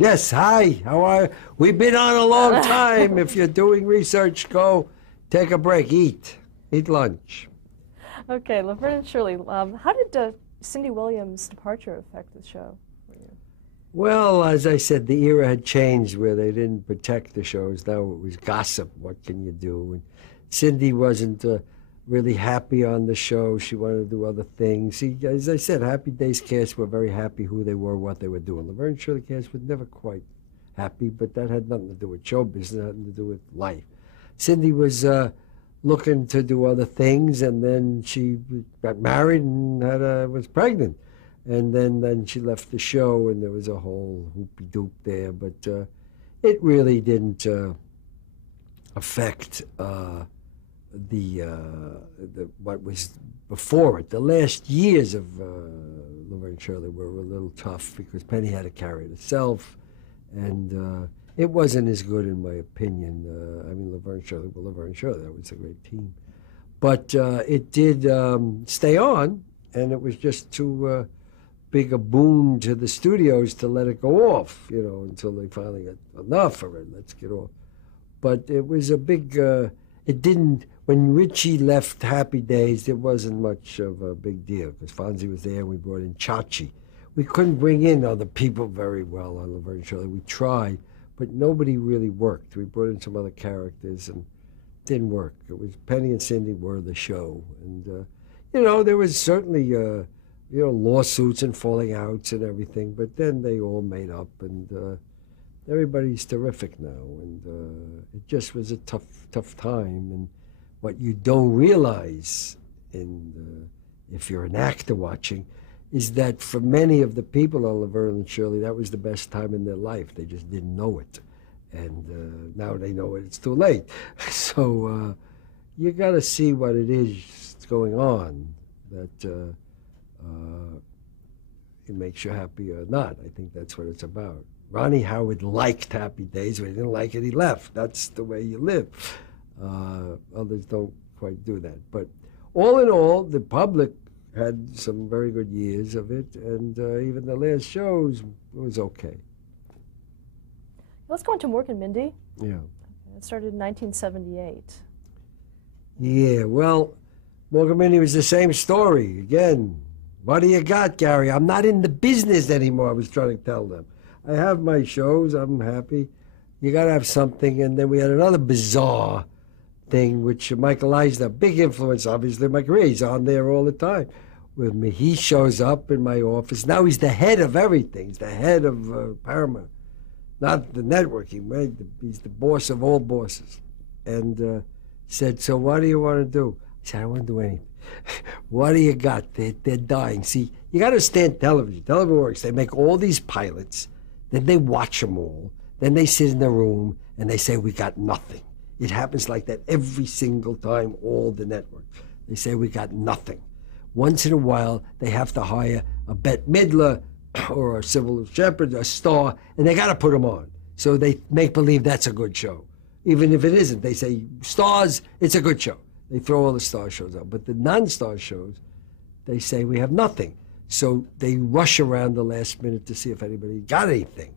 Yes, hi. How are you? We've been on a long time. If you're doing research, go take a break. Eat lunch. Okay, Laverne and Shirley, how did Cindy Williams' departure affect the show for you? Well, as I said, the era had changed where they didn't protect the shows. Now it was gossip. What can you do? And Cindy wasn't really happy on the show. She wanted to do other things. As I said, Happy Days cast were very happy who they were, what they were doing. Laverne and Shirley cast was never quite happy, but that had nothing to do with show business, nothing to do with life. Cindy was looking to do other things, and then she got married and was pregnant. And then she left the show, and there was a whole hoopy-doop there. But it really didn't affect the what was before it. The last years of Laverne and Shirley were a little tough because Penny had to carry it herself, and it wasn't as good in my opinion. I mean, Laverne and Shirley, that was a great team. But it did stay on, and it was just too big a boon to the studios to let it go off, until they finally got enough of it. Let's get off. But it was a big, it didn't, when Richie left Happy Days, there wasn't much of a big deal because Fonzie was there and we brought in Chachi. We couldn't bring in other people very well on Laverne and Shirley. We tried, but nobody really worked. We brought in some other characters and it didn't work. It was Penny and Cindy were the show. And, there was certainly, lawsuits and falling outs and everything, but then they all made up and everybody's terrific now. And it just was a tough time. And what you don't realize, if you're an actor watching, is that for many of the people on Laverne and Shirley, that was the best time in their life. They just didn't know it. And now they know it. It's too late. So you got to see what it is going on that it makes you happy or not. I think that's what it's about. Ronnie Howard liked Happy Days. When he didn't like it, he left. That's the way you live. Others don't quite do that. But all in all, the public had some very good years of it, and even the last shows was okay. Let's go into Mork and Mindy. Yeah. It started in 1978. Yeah, well, Mork and Mindy was the same story. Again, what do you got, Garry? I'm not in the business anymore, I was trying to tell them. I have my shows, I'm happy. You got to have something. And then we had another bizarre thing, which Michael Eisner, big influence, obviously, in my career. He's on there all the time with me. He shows up in my office. Now he's the head of everything. He's the head of Paramount, not the networking, right? He's the boss of all bosses. And said, so what do you want to do? I said, I don't want to do anything. What do you got? They're dying. See, you got to understand television. Television works. They make all these pilots, then they watch them all, then they sit in the room and they say, we got nothing. It happens like that every single time, all the networks. They say, we got nothing. Once in a while, they have to hire a Bette Midler or a Sybil Shepherd, a star, and they got to put them on. So they make believe that's a good show. Even if it isn't, they say, stars, it's a good show. They throw all the star shows out. But the non-star shows, they say, we have nothing. So they rush around the last minute to see if anybody got anything.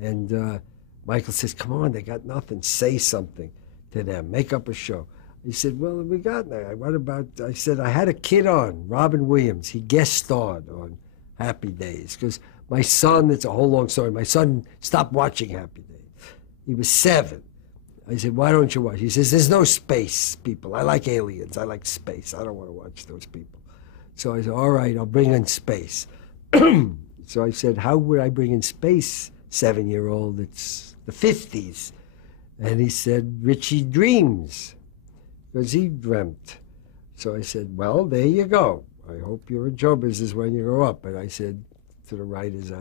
And Michael says, come on, they got nothing. Say something to them. Make up a show. He said, well, we got that. What about, I said, I had a kid on, Robin Williams. He guest starred on Happy Days. Because my son, it's a whole long story. My son stopped watching Happy Days. He was 7. I said, why don't you watch? He says, there's no space people. I like aliens. I like space. I don't want to watch those people. So I said, all right, I'll bring in space. So I said, how would I bring in space, 7-year-old? It's the 50s. And he said, Richie dreams, because he dreamt. So I said, well, there you go. I hope you're in show business when you grow up. And I said to the writers,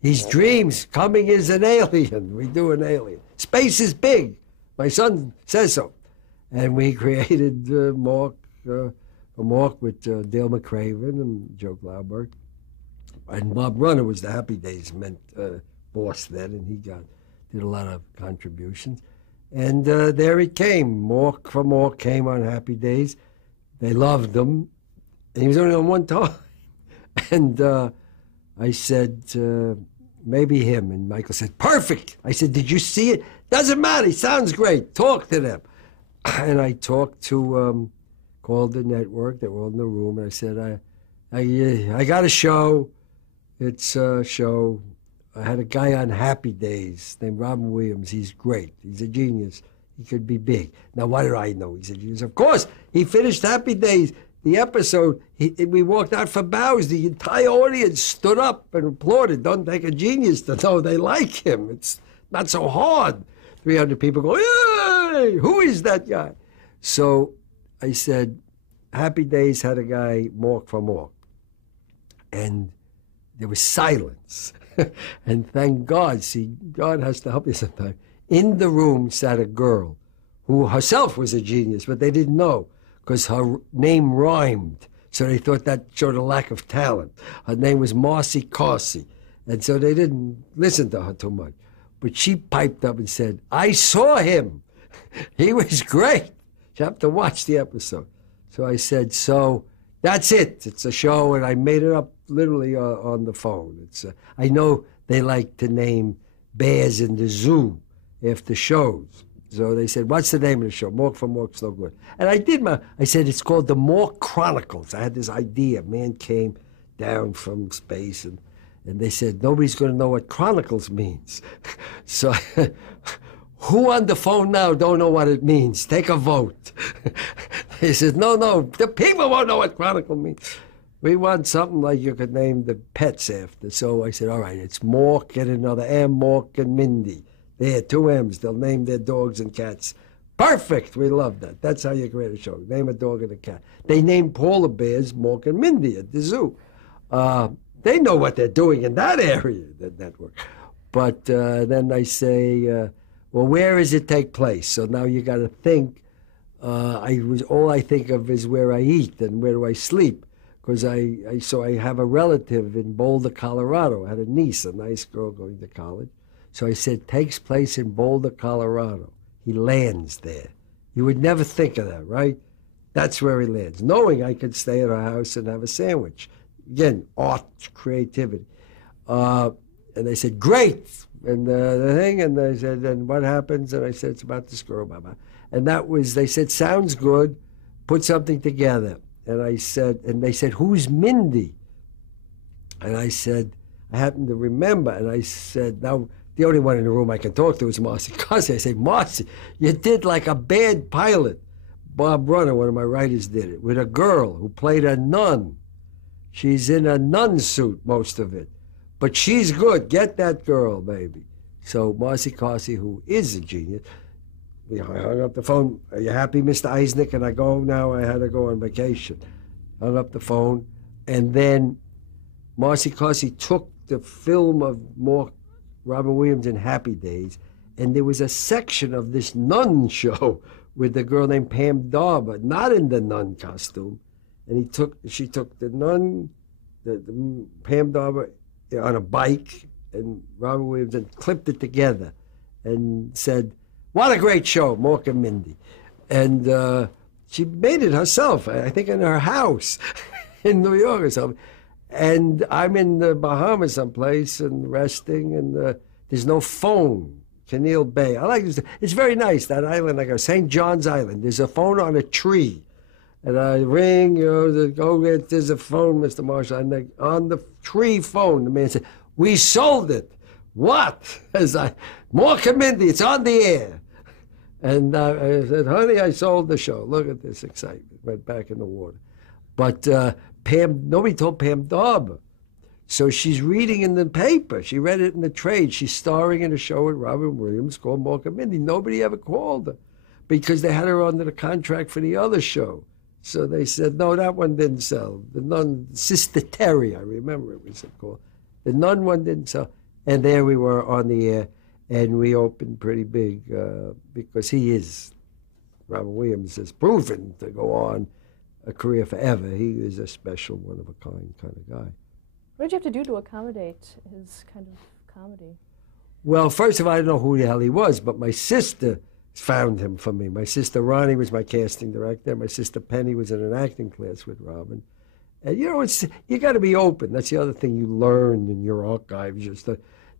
his dreams coming is an alien. We do an alien. Space is big. My son says so. And we created Mork with Dale McCraven and Joe Glauberg. And Bob Runner was the Happy Days boss then, and he did a lot of contributions. And there he came. Mork from Mork came on Happy Days. They loved him. And he was only on one time. And I said, maybe him. And Michael said, perfect. I said, did you see it? Doesn't matter. He sounds great. Talk to them. And I talked to, called the network. They were all in the room. And I said, I got a show. It's a show. I had a guy on Happy Days named Robin Williams. He's great. He's a genius. He could be big. Now, what did I know? He's a genius. Of course, he finished Happy Days. The episode, we walked out for bows. The entire audience stood up and applauded. Don't take a genius to know they like him. It's not so hard. 300 people go, yay! Who is that guy? So I said, Happy Days had a guy, Mork from Mork. And there was silence. And thank God, see, God has to help you sometimes. In the room sat a girl who herself was a genius, but they didn't know because her name rhymed. So they thought that showed a lack of talent. Her name was Marcy Carsey. And so they didn't listen to her too much. But she piped up and said, I saw him. He was great. You have to watch the episode. So I said, so that's it. It's a show, and I made it up literally on the phone. It's I know they like to name bears in the zoo after shows. So they said, what's the name of the show? Mork from Mork's No Good. And I said, it's called The Mork Chronicles. I had this idea. Man came down from space, and they said, nobody's going to know what Chronicles means. So who on the phone now don't know what it means? Take a vote. They said, no, the people won't know what Chronicle means. We want something like you could name the pets after. So I said, all right, it's Mork and another M, Mork and Mindy. There, 2 M's. They'll name their dogs and cats. Perfect. We love that. That's how you create a show. Name a dog and a cat. They named Paula Bears Mork and Mindy at the zoo. They know what they're doing in that area, that network. But then I say, well, where does it take place? So now you got to think. All I think of is where I eat and where do I sleep. Because I have a relative in Boulder, Colorado. I had a niece, a nice girl going to college. So I said, takes place in Boulder, Colorado. He lands there. You would never think of that, right? That's where he lands, knowing I could stay at our house and have a sandwich. Again, art, creativity. And they said, great. And the thing, and they said, and what happens? And I said, it's about this girl, Baba. And that was, they said, sounds good. Put something together. And I said, and they said, who's Mindy? And I said, I happen to remember. And I said, now, the only one in the room I can talk to is Marcy Carsey. I say, Marcy, you did like a bad pilot. Bob Brunner, one of my writers, did it with a girl who played a nun. She's in a nun suit, most of it. But she's good. Get that girl, baby. So Marcy Carsey, who is a genius, I hung up the phone. Are you happy, Mr. Eisnick? And I go, now I had to go on vacation. Hung up the phone. And then Marcy Carsey took the film of Robin Williams in Happy Days, and there was a section of this nun show with a girl named Pam Darby, not in the nun costume. And she took the nun, the Pam Darby on a bike, and Robin Williams, and clipped it together and said, what a great show, Mork and Mindy. And she made it herself, I think in her house in New York or something. And I'm in the Bahamas someplace and resting, and there's no phone. Keneal Bay. I like this. It's very nice, that island. I go, St. John's Island. There's a phone on a tree. And I ring, there's a phone, Mr. Marshall. And on the tree phone, the man said, we sold it. What? As Mork and Mindy, it's on the air. And I said, honey, I sold the show. Look at this excitement. Went back in the water. But nobody told Pam Darby. So she's reading in the paper. She read it in the trade. She's starring in a show with Robin Williams called Mork and Mindy. Nobody ever called her because they had her under the contract for the other show. So they said, no, that one didn't sell. The nun, Sister Terry, I remember it was called. The nun one didn't sell. And there we were on the air, and we opened pretty big because Robin Williams has proven to go on a career forever. He is a special, one-of-a-kind kind of guy. What did you have to do to accommodate his kind of comedy? Well, first of all, I didn't know who the hell he was, but my sister found him for me. My sister Ronnie was my casting director. My sister Penny was in an acting class with Robin. And, you got to be open. That's the other thing you learn in your archives, just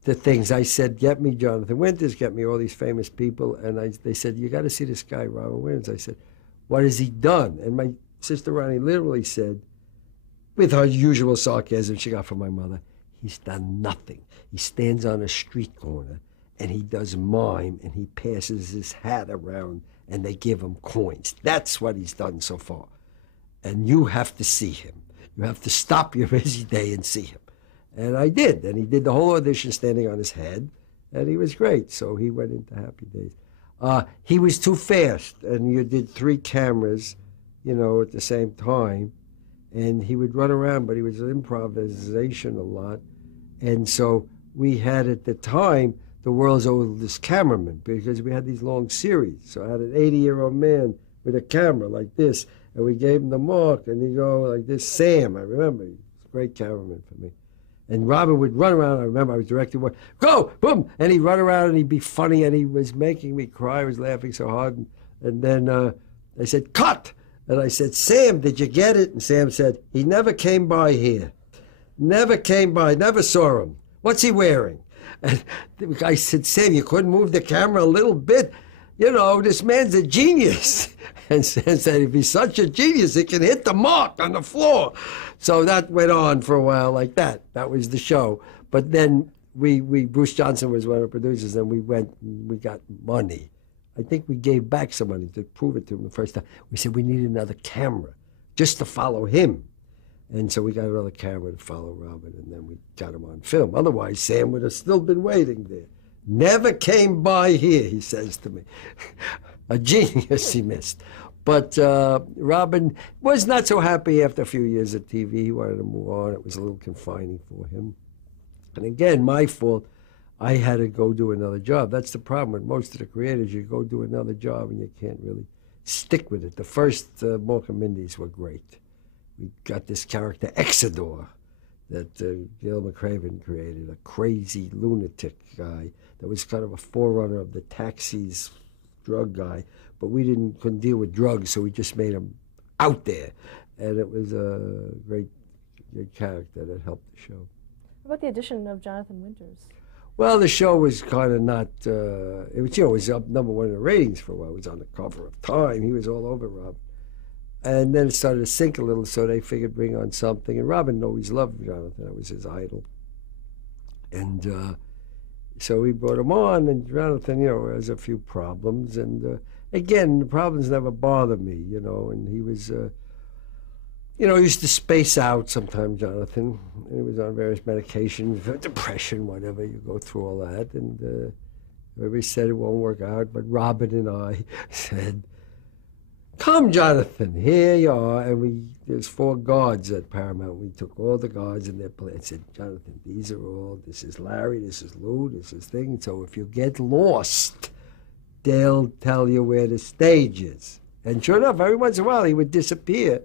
the things. I said, get me Jonathan Winters, get me all these famous people. And they said, you got to see this guy, Robin Williams. I said, what has he done? And my sister Ronnie literally said, with her usual sarcasm she got from my mother, he's done nothing. He stands on a street corner and he does mime and he passes his hat around and they give him coins. That's what he's done so far. And you have to see him. You have to stop your busy day and see him. And I did. And he did the whole audition standing on his head. And he was great. So he went into Happy Days. He was too fast. And you did 3 cameras, you know, at the same time. And he would run around, but he was improvisation a lot. And so we had at the time the world's oldest cameraman because we had these long series. So I had an 80-year-old man with a camera like this. And we gave him the mark, and he'd go like this. Sam, I remember, he was a great cameraman for me. And Robin would run around. I remember I was directing one, go, boom, and he'd run around and he'd be funny, and he was making me cry. I was laughing so hard. And then I said, cut. And I said, Sam, did you get it? And Sam said, he never came by here. Never came by, never saw him. What's he wearing? And the guy said, Sam, you couldn't move the camera a little bit? You know, this man's a genius. And Sam said, if he's such a genius, he can hit the mark on the floor. So that went on for a while like that. That was the show. But then Bruce Johnson was one of the producers, and we got money. I think we gave back some money to prove it to him the first time. We said we need another camera just to follow him. And so we got another camera to follow Robin, and then we got him on film. Otherwise, Sam would have still been waiting there. Never came by here, he says to me. A genius he missed. But Robin was not so happy after a few years of TV. He wanted to move on. It was a little confining for him. And again, my fault. I had to go do another job. That's the problem with most of the creators. You go do another job and you can't really stick with it. The first Mork and Mindy's were great. We got this character, Exodore, that Gil McCraven created, a crazy lunatic guy that was kind of a forerunner of the Taxis drug guy. But we couldn't deal with drugs, so we just made him out there. And it was a great character that helped the show. What about the addition of Jonathan Winters? Well, the show was kind of not, it was, it was up #1 in the ratings for a while. It was on the cover of Time. He was all over Robin. And then it started to sink a little, so they figured bring on something. And Robin always loved Jonathan. I was his idol. And so we brought him on, and Jonathan, has a few problems. And again, the problems never bothered me, and he was, he used to space out sometimes, Jonathan. And he was on various medications, depression, whatever. You go through all that. And everybody said it won't work out. But Robin and I said, come, Jonathan, here you are. And there's 4 guards at Paramount. We took all the guards in their place and said, Jonathan, this is Larry, this is Lou, this is thing. So if you get lost, they'll tell you where the stage is. And sure enough, every once in a while he would disappear.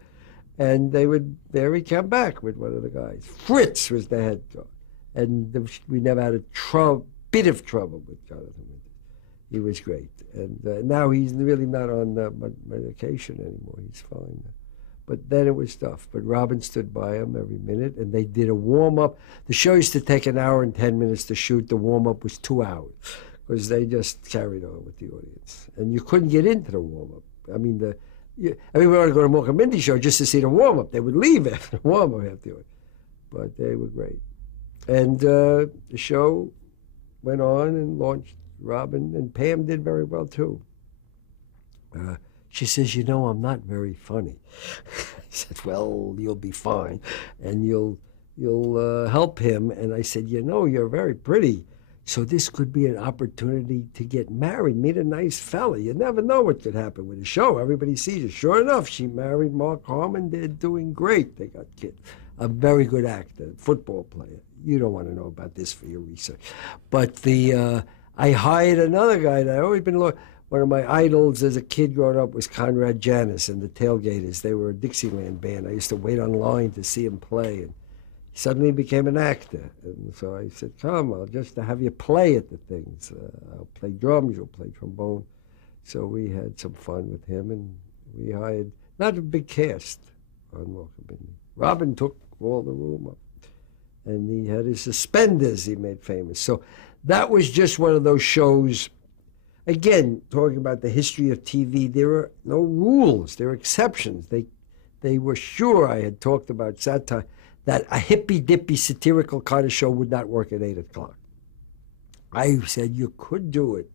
And there he'd come back with one of the guys. Fritz was the head guard. And we never had a bit of trouble with Jonathan. He was great. And now he's really not on medication anymore. He's fine. But then it was tough. But Robin stood by him every minute, and they did a warm-up. The show used to take 1 hour and 10 minutes to shoot. The warm-up was 2 hours because they just carried on with the audience. And you couldn't get into the warm-up. I mean, everybody wanted to go to Mork and Mindy show just to see the warm-up. They would leave after the warm-up after it. But they were great. And the show went on and launched Robin, and Pam did very well too. She says, I'm not very funny. I said, well, you'll be fine, and you'll help him. And I said, you're very pretty, so this could be an opportunity to get married, meet a nice fella. You never know what could happen with a show. Everybody sees it. Sure enough, she married Mark Harmon. They're doing great. They got kids. A very good actor, football player. You don't want to know about this for your research. But I hired another guy that I'd always been one of my idols as a kid growing up was Conrad Janis and the Tailgaters. They were a Dixieland band. I used to wait online to see him play, and he suddenly became an actor. And so I said, come, I'll just have you play at the things. I'll play drums, you'll play trombone. So we had some fun with him, and we hired, not a big cast on Mork and Mindy. Robin took all the room up. and he had his suspenders he made famous. So that was just one of those shows. Again, talking about the history of TV, there were no rules. There were exceptions. They were sure, I had talked about satire, that a hippy-dippy satirical kind of show would not work at 8 o'clock. I said, you could do it.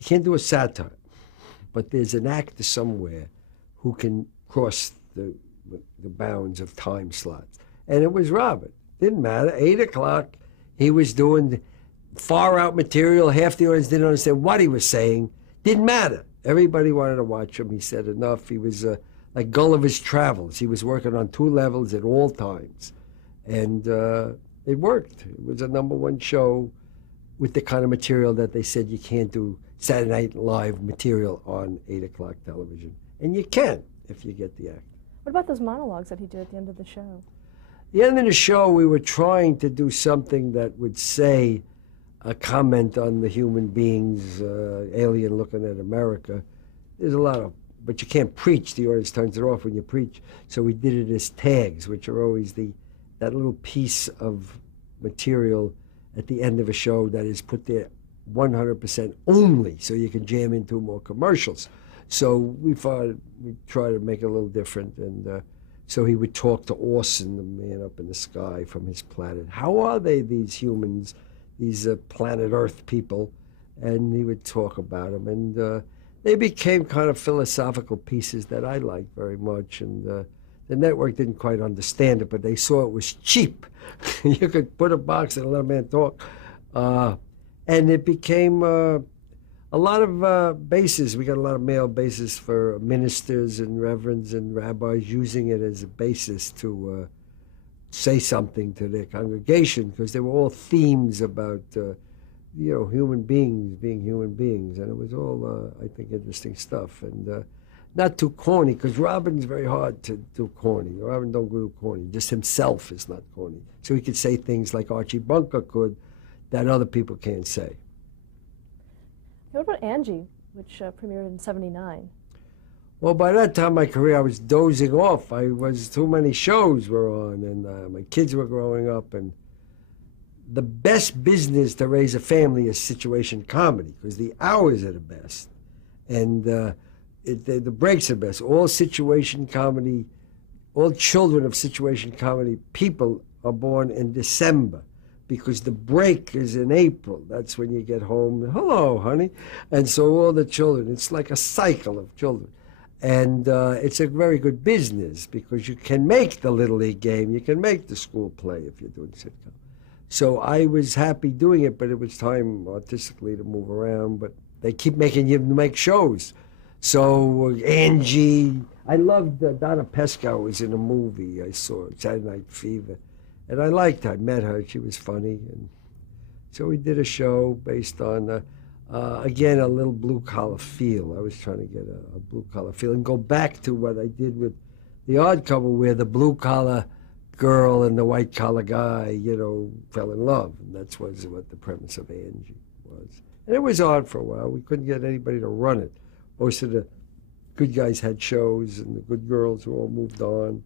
You can't do a satire, but there's an actor somewhere who can cross the bounds of time slots. And it was Robert. Didn't matter. 8 o'clock, he was doing far-out material. Half the audience didn't understand what he was saying. Didn't matter. Everybody wanted to watch him. He said enough. He was like Gulliver's Travels. He was working on 2 levels at all times. And it worked. It was a #1 show with the kind of material that they said you can't do Saturday Night Live material on 8 o'clock television. And you can if you get the act. What about those monologues that he did at the end of the show? The end of the show, we were trying to do something that would say a comment on the human beings, alien looking at America. There's a lot of, but you can't preach. The audience turns it off when you preach. So we did it as tags, which are always that little piece of material at the end of a show that is put there 100% only, so you can jam into more commercials. So we thought we'd try to make it a little different, and so he would talk to Orson, the man up in the sky from his planet. How are they, these humans, these planet Earth people? And he would talk about them, and they became kind of philosophical pieces that I liked very much, and the network didn't quite understand it, but they saw it was cheap. You could put a box and let a man talk. And it became a lot of bases. We got a lot of male bases for ministers and reverends and rabbis using it as a basis to say something to their congregation, because they were all themes about, human beings being human beings. And it was all, I think, interesting stuff. And not too corny, because Robin's very hard to do corny. Robin don't do corny. Just himself is not corny. So he could say things like Archie Bunker could that other people can't say. What about Angie, which premiered in '79? Well, by that time in my career, I was dozing off. Too many shows were on, and my kids were growing up. And the best business to raise a family is situation comedy, because the hours are the best. And the breaks are best. All situation comedy, all children of situation comedy people are born in December, because the break is in April. That's when you get home. Hello, honey. And so all the children, it's like a cycle of children. And it's a very good business, because you can make the Little League game. You can make the school play if you're doing sitcom. So I was happy doing it, but it was time artistically to move around. But they keep making you make shows. So Angie, I loved Donna Pescow was in a movie I saw, Saturday Night Fever. And I liked her. I met her. She was funny. And so we did a show based on, again, a little blue-collar feel. I was trying to get a blue-collar feel and go back to what I did with The Odd Couple, where the blue-collar girl and the white-collar guy, fell in love. And that's what the premise of Angie was. And it was on for a while. We couldn't get anybody to run it. Most of the good guys had shows, and the good girls were all moved on.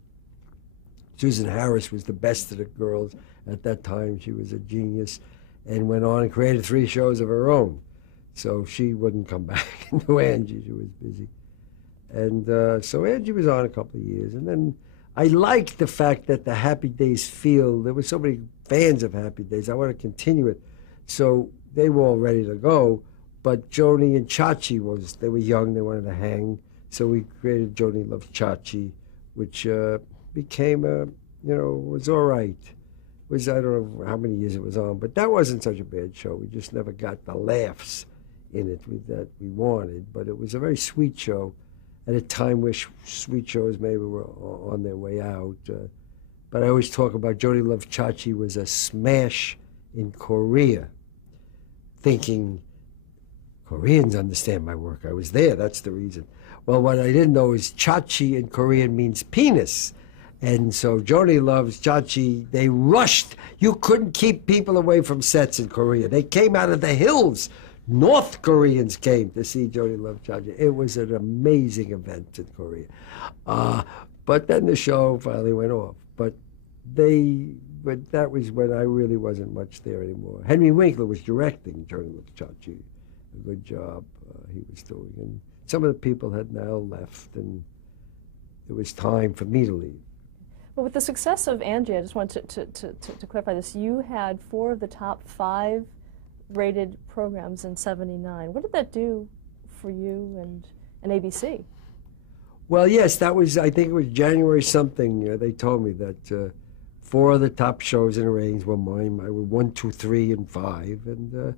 Susan Harris was the best of the girls at that time. She was a genius and went on and created 3 shows of her own. So she wouldn't come back into Angie. She was busy. And so Angie was on a couple of years. And then I liked the fact that the Happy Days feel, there were so many fans of Happy Days. I want to continue it. So they were all ready to go. But Joni and Chachi they were young, they wanted to hang. So we created Joni Loves Chachi, which became was all right. It was, I don't know how many years it was on, but that wasn't such a bad show. We just never got the laughs in it that we wanted. But it was a very sweet show at a time where sweet shows maybe were on their way out. But I always talk about Joni Loves Chachi was a smash in Korea, thinking, Koreans understand my work. I was there, that's the reason. Well, what I didn't know is Chachi in Korean means penis. And so Joni Loves Chachi, they rushed. You couldn't keep people away from sets in Korea. They came out of the hills. North Koreans came to see Joni Loves Chachi. It was an amazing event in Korea. But then the show finally went off. But they but that was when I really wasn't much there anymore. Henry Winkler was directing during the Chachi. A good job he was doing. And some of the people had now left, and it was time for me to leave. Well, with the success of Angie, I just wanted to clarify this. You had 4 of the top 5 rated programs in '79. What did that do for you and ABC? Well, yes, that was, I think it was January something. They told me that 4 of the top shows in the ratings were mine. I were 1, 2, 3, and 5. And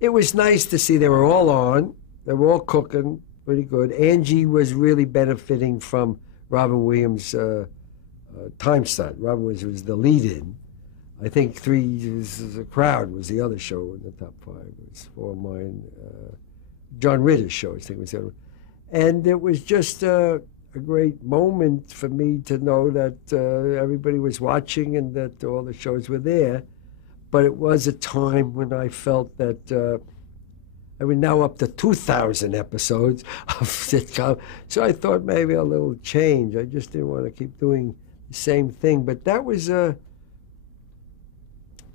it was nice to see they were all on. They were all cooking pretty good. Angie was really benefiting from Robin Williams' time slot. Robin Williams was the lead-in. I think 3 is a Crowd was the other show in the top 5. It was 4 of mine. John Ritter's show, I think, was the other one. And it was just a great moment for me to know that everybody was watching and that all the shows were there. But it was a time when I felt that I was now up to 2,000 episodes of sitcom. So I thought maybe a little change. I just didn't want to keep doing the same thing. But that was, I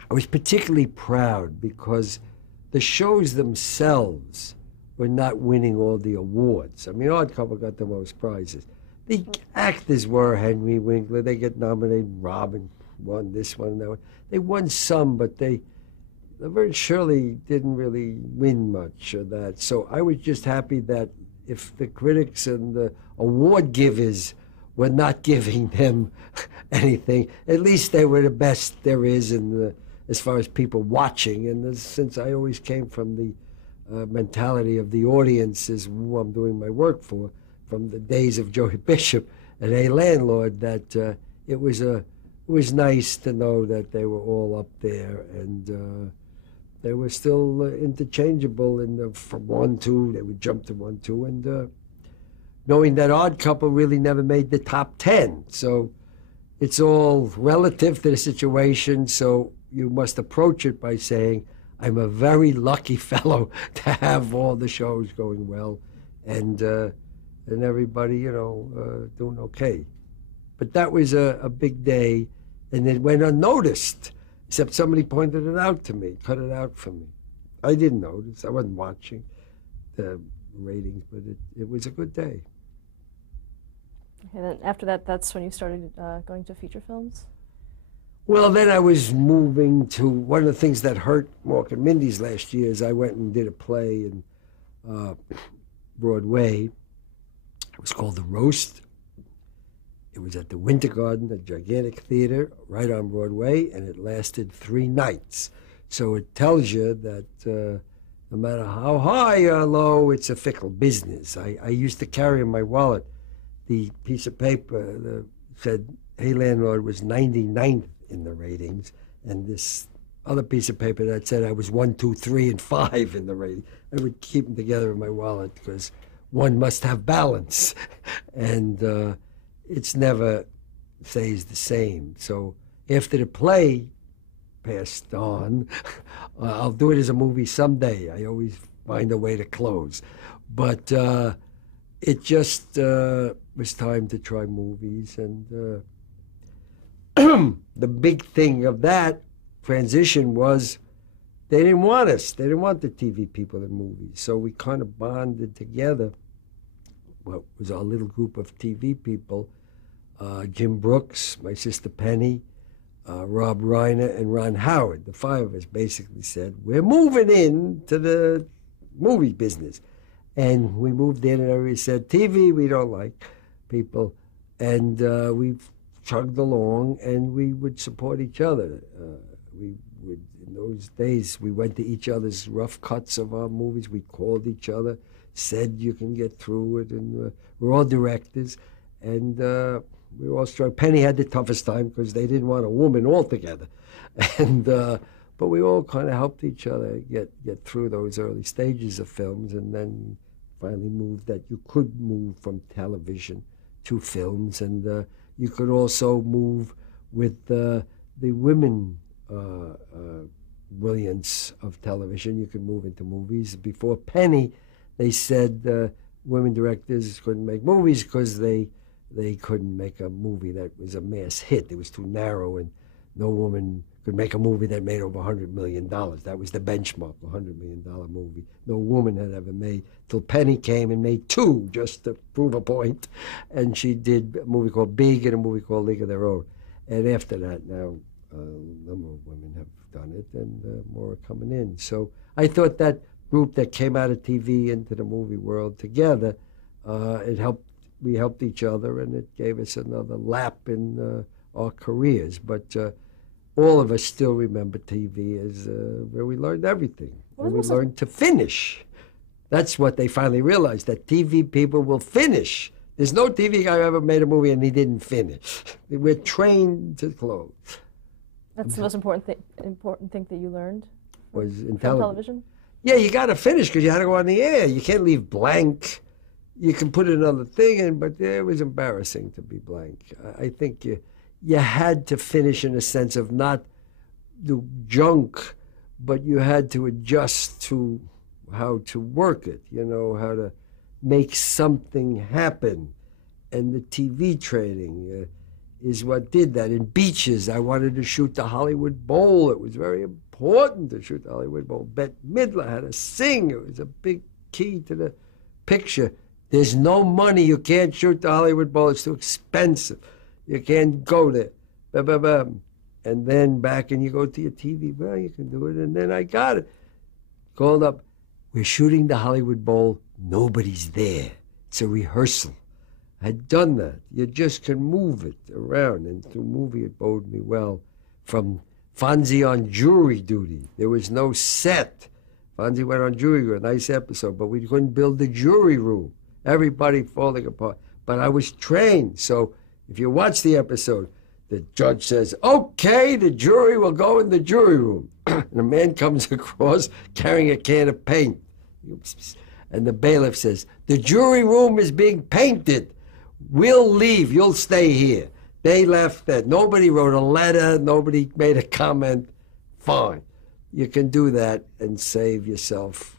was particularly proud because the shows themselves were not winning all the awards. I mean, Odd Couple got the most prizes. The actors were Henry Winkler. They get nominated. Robin won this one and that one. They won some, but Laverne Shirley didn't really win much of that. So I was just happy that if the critics and the award givers were not giving them anything, at least they were the best there is as far as people watching. And since I always came from the mentality of the audience is who I'm doing my work for, from the days of Joey Bishop and A Landlord, that it was nice to know that they were all up there, and they were still interchangeable from 1, 2. They would jump to 1, 2, and knowing that Odd Couple really never made the top 10. So it's all relative to the situation. So you must approach it by saying, I'm a very lucky fellow to have all the shows going well, and everybody, doing okay. But that was a big day, and it went unnoticed, except somebody pointed it out to me, cut it out for me. I didn't notice. I wasn't watching the ratings, but it was a good day. And then after that, that's when you started going to feature films? Well, then I was moving to, one of the things that hurt Mork and Mindy's last year is I went and did a play in Broadway. It was called The Roast. It was at the Winter Garden, a gigantic theater right on Broadway, and it lasted 3 nights. So it tells you that no matter how high or low, it's a fickle business. I used to carry in my wallet the piece of paper that said, Hey Landlord was 99th in the ratings, and this other piece of paper that said I was 1, 2, 3, and 5 in the rating. I would keep them together in my wallet because one must have balance, and it's never stays the same. So after the play passed on, I'll do it as a movie someday. I always find a way to close, but it just was time to try movies, and the big thing of that transition was they didn't want us. They didn't want the TV people in movies. So we kind of bonded together. What was our little group of TV people, Jim Brooks, my sister Penny, Rob Reiner, and Ron Howard. The 5 of us basically said, we're moving into the movie business. And we moved in, and everybody said, TV, we don't like people. And we've chugged along, and we would support each other. We would, in those days, we went to each other's rough cuts of our movies. We called each other, said you can get through it, and we're all directors, and we were all strong. Penny had the toughest time because they didn't want a woman altogether, and but we all kind of helped each other get through those early stages of films, and then finally moved that you could move from television to films, and you could also move with the women brilliance of television. You could move into movies. Before Penny, they said women directors couldn't make movies because they couldn't make a movie that was a mass hit. It was too narrow, and No woman could make a movie that made over $100 million. That was the benchmark, a $100 million movie. No woman had ever made, till Penny came and made two just to prove a point. And she did a movie called Big and a movie called League of Their Own. And after that, now a number of women have done it, and more are coming in. So I thought that group that came out of TV into the movie world together, we helped each other, and it gave us another lap in our careers. But all of us still remember TV as where we learned everything. Where we learned to finish. That's what they finally realized, that TV people will finish. There's no TV guy who ever made a movie and he didn't finish. We're trained to close. That's the most important thing that you learned was in television? Yeah, you got to finish because you had to go on the air. You can't leave blank. You can put another thing in, but it was embarrassing to be blank. I think you had to finish in a sense of not the junk, but you had to adjust to how to work it, how to make something happen. And the TV training is what did that. In Beaches, I wanted to shoot the Hollywood Bowl. It was very important to shoot the Hollywood Bowl. Bette Midler had to sing. It was a big key to the picture. There's no money. You can't shoot the Hollywood Bowl. It's too expensive. You can't go there. And then back and you go to your TV. Well, you can do it. And then I got it. Called up. We're shooting the Hollywood Bowl. Nobody's there. It's a rehearsal. I had done that. You just can move it around. And through movie, it bode me well. From Fonzie on jury duty. There was no set. Fonzie went on jury duty, a nice episode, but we couldn't build the jury room. Everybody falling apart. But I was trained. So if you watch the episode, the judge says, okay, the jury will go in the jury room. And a man comes across carrying a can of paint. And the bailiff says, the jury room is being painted. We'll leave. You'll stay here. They left that. Nobody wrote a letter. Nobody made a comment. Fine. You can do that and save yourself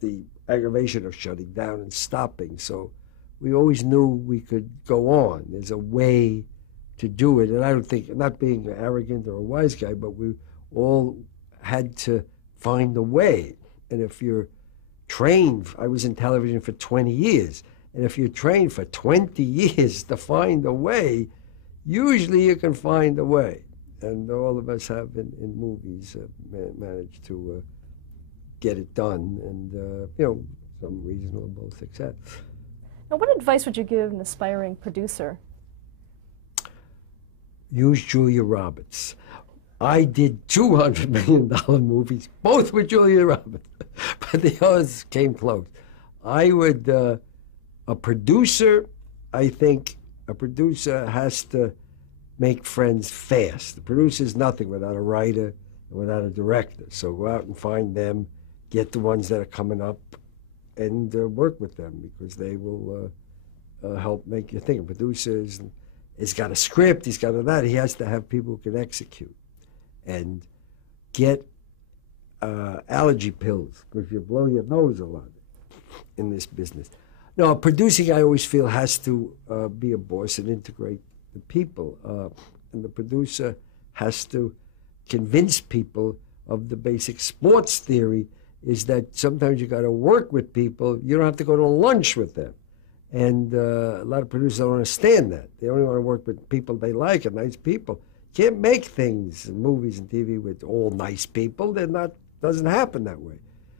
the aggravation of shutting down and stopping. So we always knew we could go on. There's a way to do it. And I don't think, not being arrogant or a wise guy, but we all had to find a way. And if you're trained, I was in television for 20 years, and if you're trained for 20 years to find a way, usually you can find a way. And all of us have in movies managed to get it done, and some reasonable success. Now, what advice would you give an aspiring producer? Use Julia Roberts. I did $200 million movies, both with Julia Roberts, but the others came close. I would, a producer, I think a producer has to make friends fast. The producer is nothing without a writer and without a director. So go out and find them, get the ones that are coming up, and work with them, because they will help make you think. A producer has got a script, he's got that. He has to have people who can execute. And get allergy pills, because you blow your nose a lot in this business. No, producing, I always feel, has to be a boss and integrate the people. And the producer has to convince people of the basic sports theory, is that sometimes you got to work with people. You don't have to go to lunch with them. And a lot of producers don't understand that. They only want to work with people they like and nice people. Can't make things, movies and TV, with all nice people. Doesn't happen that way.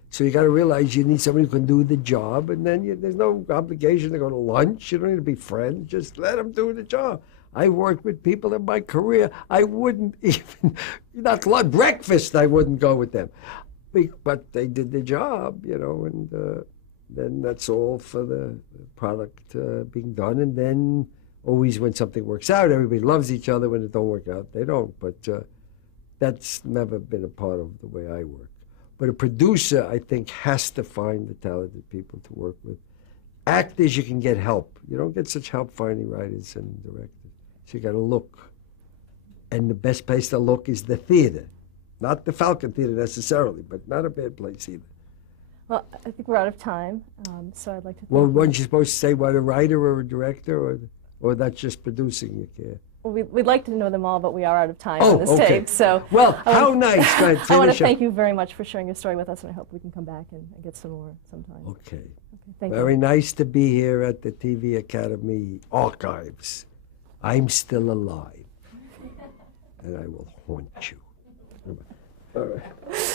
So you got to realize you need somebody who can do the job, and then there's no obligation to go to lunch. You don't need to be friends. Just let them do the job. I worked with people in my career. I wouldn't even, not lunch, breakfast, I wouldn't go with them. But they did the job, and then that's all for the product being done. And then always when something works out, everybody loves each other. When it don't work out, they don't. But that's never been a part of the way I work. But a producer, I think, has to find the talented people to work with. Actors, you can get help. You don't get such help finding writers and directors. So you got to look. And the best place to look is the theater. Not the Falcon Theater necessarily, but not a bad place either. Well, I think we're out of time, so I'd like to... Well, weren't you supposed to say what, a writer or a director, or that's just producing you care? we'd like to know them all, but we are out of time Oh, on this okay. tape. So Well, how nice. Go ahead, I want to finish up. thank you very much for sharing your story with us, and I hope we can come back and get some more sometime. Okay. Okay, thank Very you. nice to be here at the TV Academy archives. I'm still alive, and I will haunt you. All right.